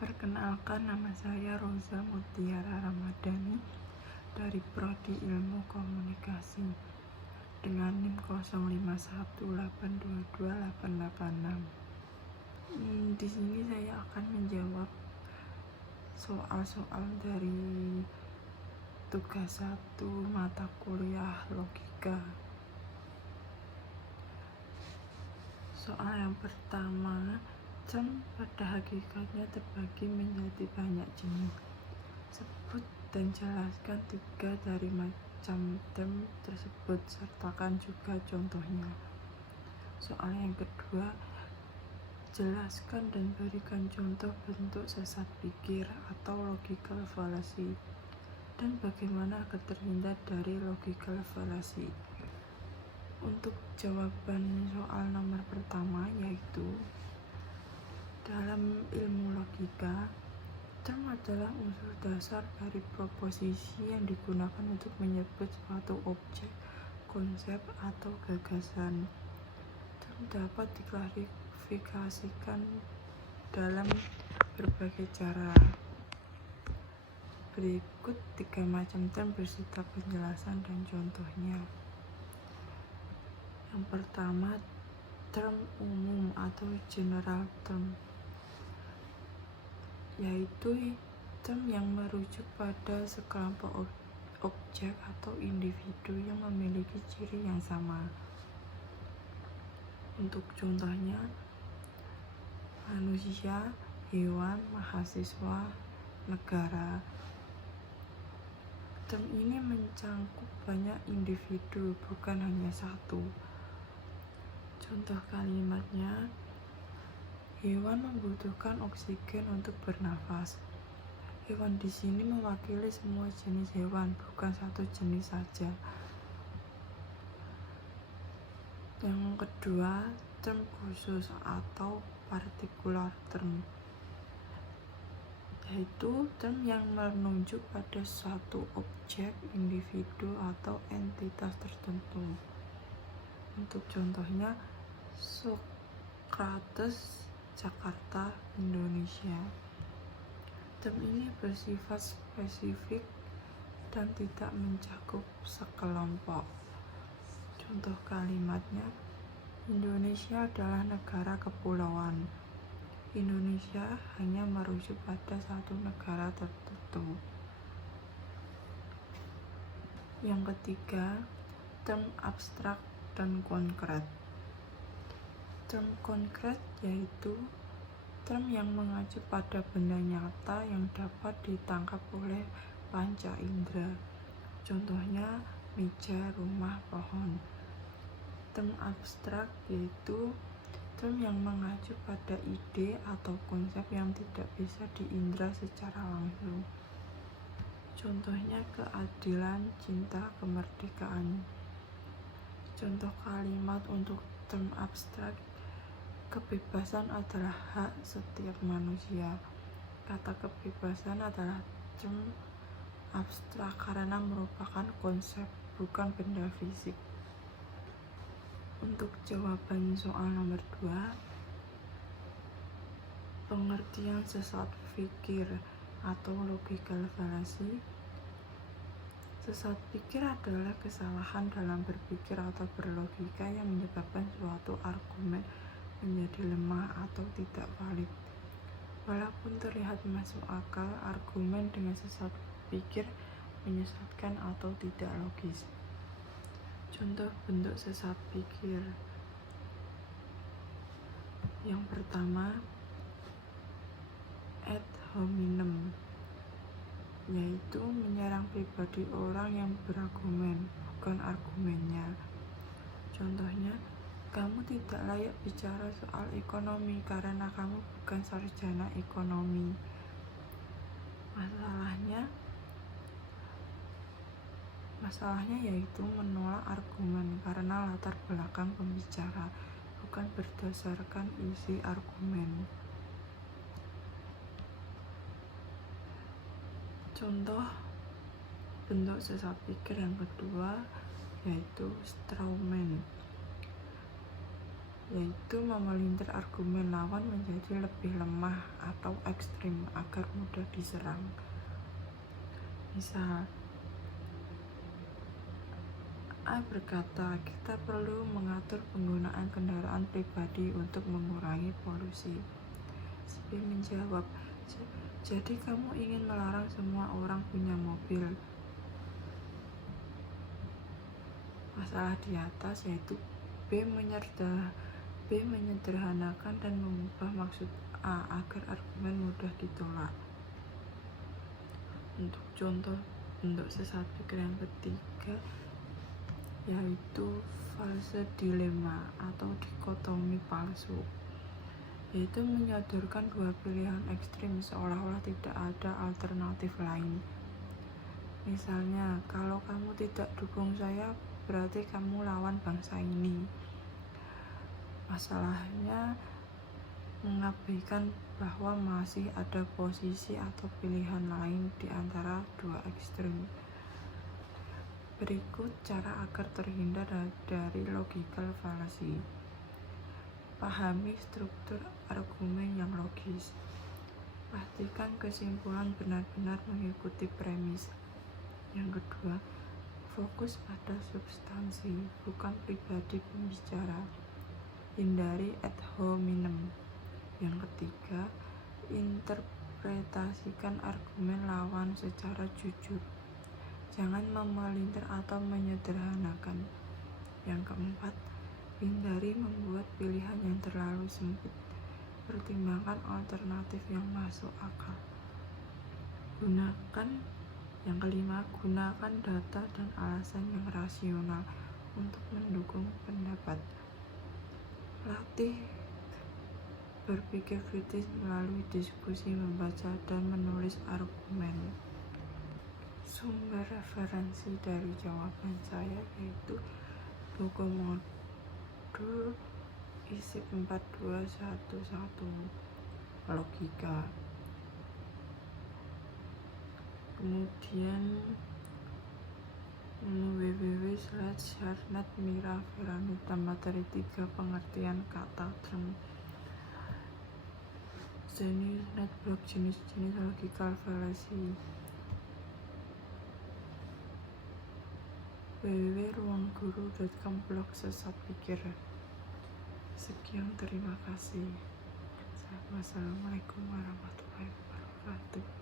Perkenalkan, nama saya Roza Mutiara Ramadhani dari Prodi Ilmu Komunikasi dengan NIM 0518222886. Di sini saya akan menjawab soal-soal dari tugas 1 mata kuliah logika. Soal yang pertama, term pada hakikatnya terbagi menjadi banyak jenis. Sebut dan jelaskan 3 dari macam term tersebut, sertakan juga contohnya. Soal yang kedua, jelaskan dan berikan contoh bentuk sesat pikir atau logical fallacy dan bagaimana agar terhindar dari logical fallacy. Untuk jawaban soal nomor pertama, yaitu dalam ilmu logika, term adalah unsur dasar dari proposisi yang digunakan untuk menyebut suatu objek, konsep, atau gagasan. Term dapat diklasifikasikan dalam berbagai cara. Berikut 3 macam term beserta penjelasan dan contohnya. Yang pertama, term umum atau general term, yaitu term yang merujuk pada sekelompok objek atau individu yang memiliki ciri yang sama. Untuk contohnya, manusia, hewan, mahasiswa, negara. Term ini mencangkup banyak individu, bukan hanya satu. Contoh kalimatnya, hewan membutuhkan oksigen untuk bernafas. Hewan di sini mewakili semua jenis hewan, bukan satu jenis saja. Yang kedua, term khusus atau particular term, yaitu term yang menunjuk pada suatu objek, individu, atau entitas tertentu. Untuk contohnya, Socrates, Jakarta, Indonesia. Term ini bersifat spesifik dan tidak mencakup sekelompok. Contoh kalimatnya, Indonesia adalah negara kepulauan. Indonesia hanya merujuk pada satu negara tertentu. Yang ketiga, term abstrak dan konkret. Term konkret yaitu term yang mengacu pada benda nyata yang dapat ditangkap oleh panca indera. Contohnya, meja, rumah, pohon. Term abstrak yaitu term yang mengacu pada ide atau konsep yang tidak bisa diindra secara langsung. Contohnya, keadilan, cinta, kemerdekaan. Contoh kalimat untuk term abstrak, kebebasan adalah hak setiap manusia. Kata kebebasan adalah term abstrak karena merupakan konsep, bukan benda fisik. Untuk jawaban soal nomor 2, pengertian sesat pikir atau logical fallacy. Sesat pikir adalah kesalahan dalam berpikir atau berlogika yang menyebabkan suatu argumen menjadi lemah atau tidak valid. Walaupun terlihat masuk akal, argumen dengan sesat pikir menyesatkan atau tidak logis. Contoh bentuk sesat pikir. Yang pertama, ad hominem, yaitu menyerang pribadi orang yang berargumen, bukan argumennya. Contohnya, kamu tidak layak bicara soal ekonomi karena kamu bukan sarjana ekonomi. Masalahnya yaitu menolak argumen karena latar belakang pembicara, bukan berdasarkan isi argumen. Contoh bentuk sesat pikir yang kedua yaitu straw man, yaitu memelintir argumen lawan menjadi lebih lemah atau ekstrim agar mudah diserang. Misal, A berkata, kita perlu mengatur penggunaan kendaraan pribadi untuk mengurangi polusi. Si B menjawab, jadi kamu ingin melarang semua orang punya mobil. Masalah di atas yaitu B menyederhanakan dan mengubah maksud A agar argumen mudah ditolak. Untuk contoh bentuk sesat pikir yang ketiga yaitu false dilema atau dikotomi palsu, yaitu menyodorkan dua pilihan ekstrim seolah-olah tidak ada alternatif lain. Misalnya, kalau kamu tidak dukung saya, berarti kamu lawan bangsa ini. Masalahnya mengabaikan bahwa masih ada posisi atau pilihan lain di antara dua ekstrim. Berikut cara agar terhindar dari logical fallacy. Pahami struktur argumen yang logis. Pastikan kesimpulan benar-benar mengikuti premis. Yang kedua, fokus pada substansi, bukan pribadi pembicara. Hindari ad hominem. Yang ketiga, interpretasikan argumen lawan secara jujur. Jangan memelintir atau menyederhanakan. Yang keempat, hindari membuat pilihan yang terlalu sempit. Pertimbangkan alternatif yang masuk akal. Yang kelima, gunakan data dan alasan yang rasional untuk mendukung pendapat. Latih berpikir kritis melalui diskusi, membaca, dan menulis argumen. Sumber referensi dari jawaban saya yaitu buku modul ISIP 4211 logika, kemudian www.sharnet.mira.veranita materi 3 pengertian kata term jenis network jenis-jenis logical fallacy, www.ruangguru.com blog sesat pikir. Sekian, terima kasih. Wassalamualaikum warahmatullahi wabarakatuh.